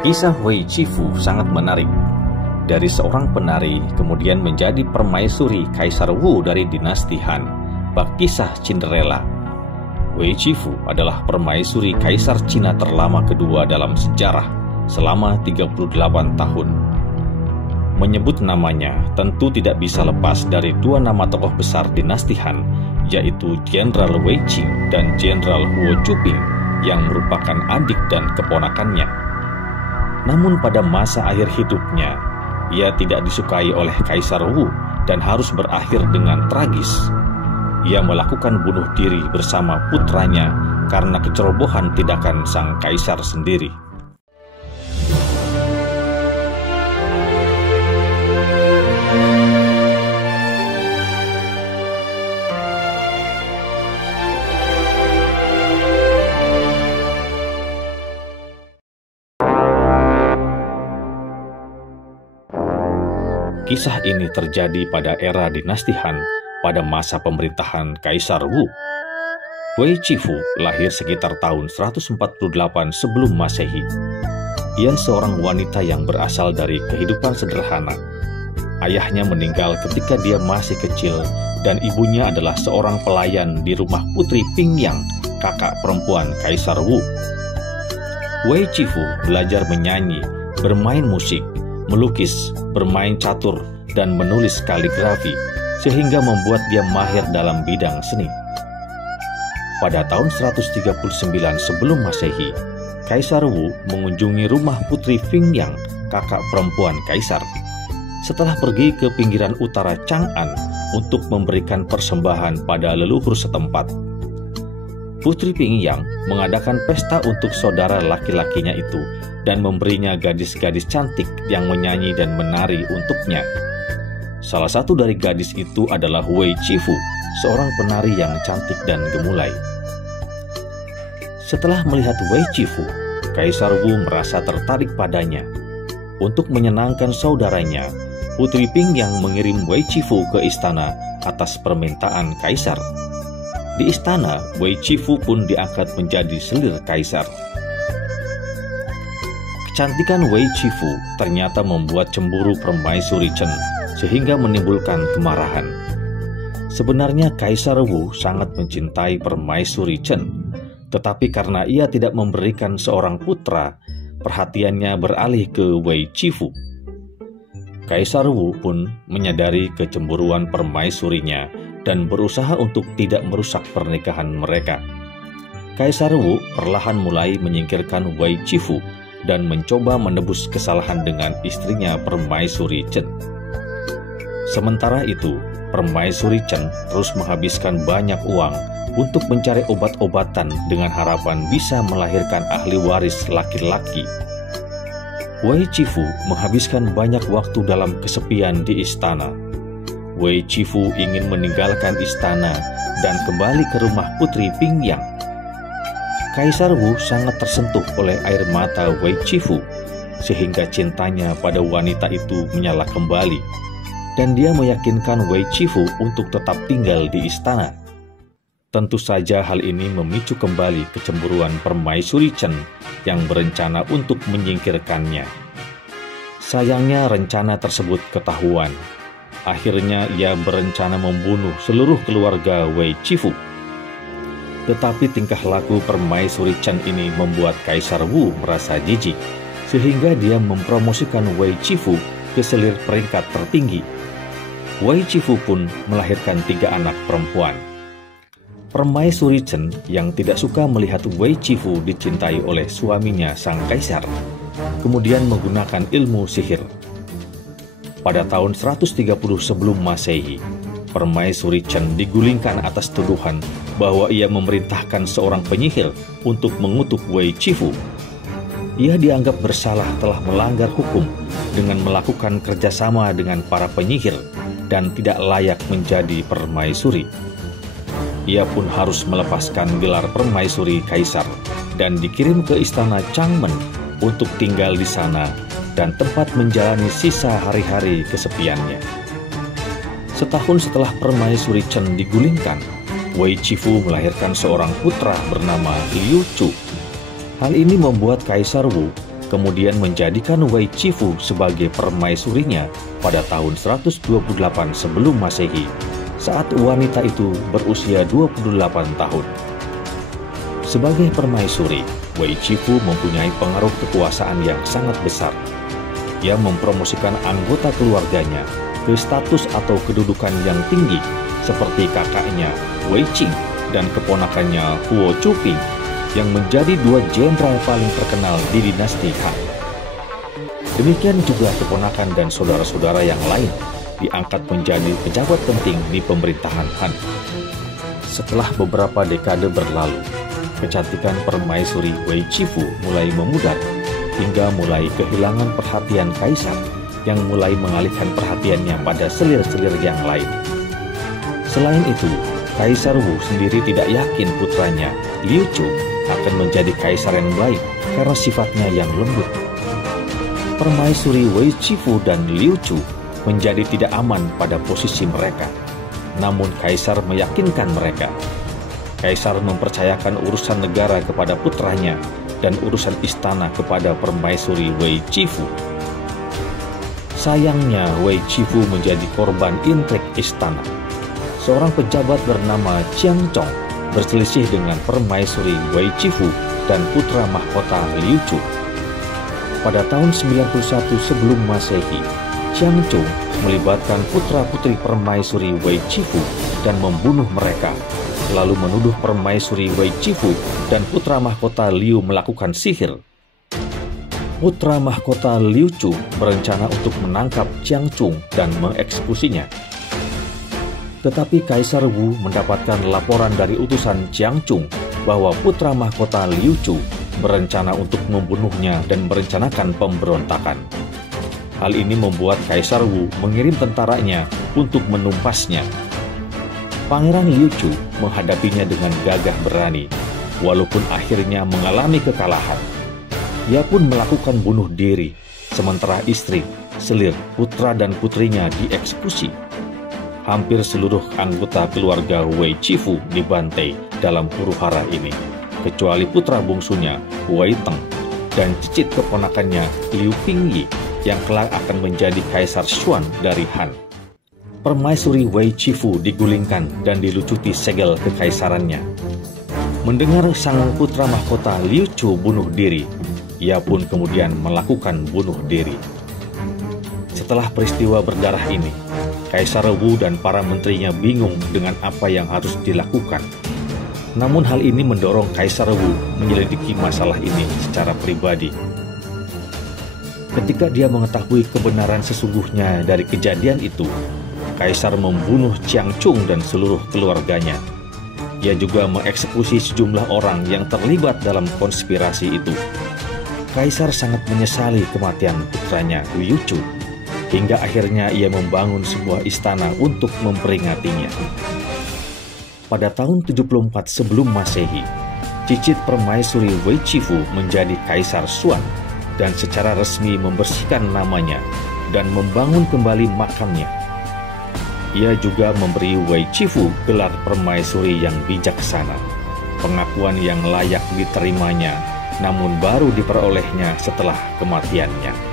Kisah Wei Chifu sangat menarik. Dari seorang penari kemudian menjadi permaisuri Kaisar Wu dari dinasti Han. Bak kisah Cinderella. Wei Chifu adalah permaisuri Kaisar Cina terlama kedua dalam sejarah selama 38 tahun. Menyebut namanya tentu tidak bisa lepas dari dua nama tokoh besar dinasti Han, yaitu Jenderal Wei Qing dan Jenderal Huo Zhuping yang merupakan adik dan keponakannya. Namun pada masa akhir hidupnya, ia tidak disukai oleh Kaisar Wu dan harus berakhir dengan tragis. Ia melakukan bunuh diri bersama putranya karena kecerobohan tindakan sang kaisar sendiri. Kisah ini terjadi pada era dinasti Han pada masa pemerintahan Kaisar Wu. Wei Chifu lahir sekitar tahun 148 sebelum Masehi. Ia seorang wanita yang berasal dari kehidupan sederhana. Ayahnya meninggal ketika dia masih kecil dan ibunya adalah seorang pelayan di rumah Putri Pingyang, kakak perempuan Kaisar Wu. Wei Chifu belajar menyanyi, bermain musik, melukis, bermain catur, dan menulis kaligrafi, sehingga membuat dia mahir dalam bidang seni. Pada tahun 139 sebelum Masehi, Kaisar Wu mengunjungi rumah Putri Pingyang, kakak perempuan Kaisar. Setelah pergi ke pinggiran utara Chang'an untuk memberikan persembahan pada leluhur setempat, Putri Pingyang mengadakan pesta untuk saudara laki-lakinya itu dan memberinya gadis-gadis cantik yang menyanyi dan menari untuknya. Salah satu dari gadis itu adalah Wei Chifu, seorang penari yang cantik dan gemulai. Setelah melihat Wei Chifu, Kaisar Wu merasa tertarik padanya. Untuk menyenangkan saudaranya, Putri Pingyang mengirim Wei Chifu ke istana atas permintaan Kaisar. Di istana, Wei Chifu pun diangkat menjadi selir kaisar. Kecantikan Wei Chifu ternyata membuat cemburu permaisuri Chen, sehingga menimbulkan kemarahan. Sebenarnya Kaisar Wu sangat mencintai permaisuri Chen, tetapi karena ia tidak memberikan seorang putra, perhatiannya beralih ke Wei Chifu. Kaisar Wu pun menyadari kecemburuan permaisurinya dan berusaha untuk tidak merusak pernikahan mereka. Kaisar Wu perlahan mulai menyingkirkan Wei Chifu dan mencoba menebus kesalahan dengan istrinya permaisuri Chen. Sementara itu, permaisuri Chen terus menghabiskan banyak uang untuk mencari obat-obatan dengan harapan bisa melahirkan ahli waris laki-laki. Wei Chifu menghabiskan banyak waktu dalam kesepian di istana. Wei Chifu ingin meninggalkan istana dan kembali ke rumah Putri Pingyang. Kaisar Wu sangat tersentuh oleh air mata Wei Chifu, sehingga cintanya pada wanita itu menyala kembali, dan dia meyakinkan Wei Chifu untuk tetap tinggal di istana. Tentu saja hal ini memicu kembali kecemburuan permaisuri Chen yang berencana untuk menyingkirkannya. Sayangnya rencana tersebut ketahuan. Akhirnya ia berencana membunuh seluruh keluarga Wei Chifu. Tetapi tingkah laku permaisuri Chen ini membuat Kaisar Wu merasa jijik, sehingga dia mempromosikan Wei Chifu ke selir peringkat tertinggi. Wei Chifu pun melahirkan 3 anak perempuan. Permaisuri Chen yang tidak suka melihat Wei Chifu dicintai oleh suaminya sang kaisar, kemudian menggunakan ilmu sihir. Pada tahun 130 sebelum Masehi, permaisuri Chen digulingkan atas tuduhan bahwa ia memerintahkan seorang penyihir untuk mengutuk Wei Chifu. Ia dianggap bersalah telah melanggar hukum dengan melakukan kerjasama dengan para penyihir dan tidak layak menjadi permaisuri. Ia pun harus melepaskan gelar permaisuri kaisar dan dikirim ke istana Changmen untuk tinggal di sana dan tempat menjalani sisa hari-hari kesepiannya. Setahun setelah permaisuri Chen digulingkan, Wei Chifu melahirkan seorang putra bernama Liu Chu. Hal ini membuat Kaisar Wu kemudian menjadikan Wei Chifu sebagai permaisurinya pada tahun 128 sebelum Masehi, saat wanita itu berusia 28 tahun. Sebagai permaisuri, Wei Chifu mempunyai pengaruh kekuasaan yang sangat besar. Ia mempromosikan anggota keluarganya ke status atau kedudukan yang tinggi, seperti kakaknya Wei Qing dan keponakannya Huo Chuping yang menjadi dua jenderal paling terkenal di dinasti Han. Demikian juga keponakan dan saudara-saudara yang lain diangkat menjadi pejabat penting di pemerintahan Han. Setelah beberapa dekade berlalu, kecantikan permaisuri Wei Chifu mulai memudar hingga mulai kehilangan perhatian kaisar yang mulai mengalihkan perhatiannya pada selir-selir yang lain. Selain itu, Kaisar Wu sendiri tidak yakin putranya, Liu Chu, akan menjadi kaisar yang baik karena sifatnya yang lembut. Permaisuri Wei Chifu dan Liu Chu menjadi tidak aman pada posisi mereka. Namun kaisar meyakinkan mereka. Kaisar mempercayakan urusan negara kepada putranya dan urusan istana kepada permaisuri Wei Chifu. Sayangnya Wei Chifu menjadi korban intrik istana. Seorang pejabat bernama Chiang Chong berselisih dengan permaisuri Wei Chifu dan putra mahkota Liu Chu. Pada tahun 91 sebelum Masehi, Chiang Chong melibatkan putra-putri permaisuri Wei Chifu dan membunuh mereka, lalu menuduh permaisuri Wei Chifu dan putra mahkota Liu melakukan sihir. Putra mahkota Liu Chu berencana untuk menangkap Chiang Chong dan mengeksekusinya. Tetapi Kaisar Wu mendapatkan laporan dari utusan Chiang Chong bahwa putra mahkota Liu Chu berencana untuk membunuhnya dan merencanakan pemberontakan. Hal ini membuat Kaisar Wu mengirim tentaranya untuk menumpasnya. Pangeran Liu Chu menghadapinya dengan gagah berani, walaupun akhirnya mengalami kekalahan. Ia pun melakukan bunuh diri, sementara istri, selir, putra dan putrinya dieksekusi. Hampir seluruh anggota keluarga Wei Chifu dibantai dalam huru-hara ini, kecuali putra bungsunya Wei Teng dan cicit keponakannya Liu Pingyi yang kelak akan menjadi Kaisar Xuan dari Han. Permaisuri Wei Chifu digulingkan dan dilucuti segel kekaisarannya. Mendengar sang putra mahkota Liu Chu bunuh diri, ia pun kemudian melakukan bunuh diri. Setelah peristiwa berdarah ini, Kaisar Wu dan para menterinya bingung dengan apa yang harus dilakukan. Namun hal ini mendorong Kaisar Wu menyelidiki masalah ini secara pribadi. Ketika dia mengetahui kebenaran sesungguhnya dari kejadian itu, Kaisar membunuh Chiang Chong dan seluruh keluarganya. Ia juga mengeksekusi sejumlah orang yang terlibat dalam konspirasi itu. Kaisar sangat menyesali kematian putranya Liu Chu, hingga akhirnya ia membangun sebuah istana untuk memperingatinya. Pada tahun 74 sebelum Masehi, cicit permaisuri Wei Chifu menjadi Kaisar Xuan dan secara resmi membersihkan namanya dan membangun kembali makamnya. Ia juga memberi Wei Chifu gelar permaisuri yang bijaksana, pengakuan yang layak diterimanya, namun baru diperolehnya setelah kematiannya.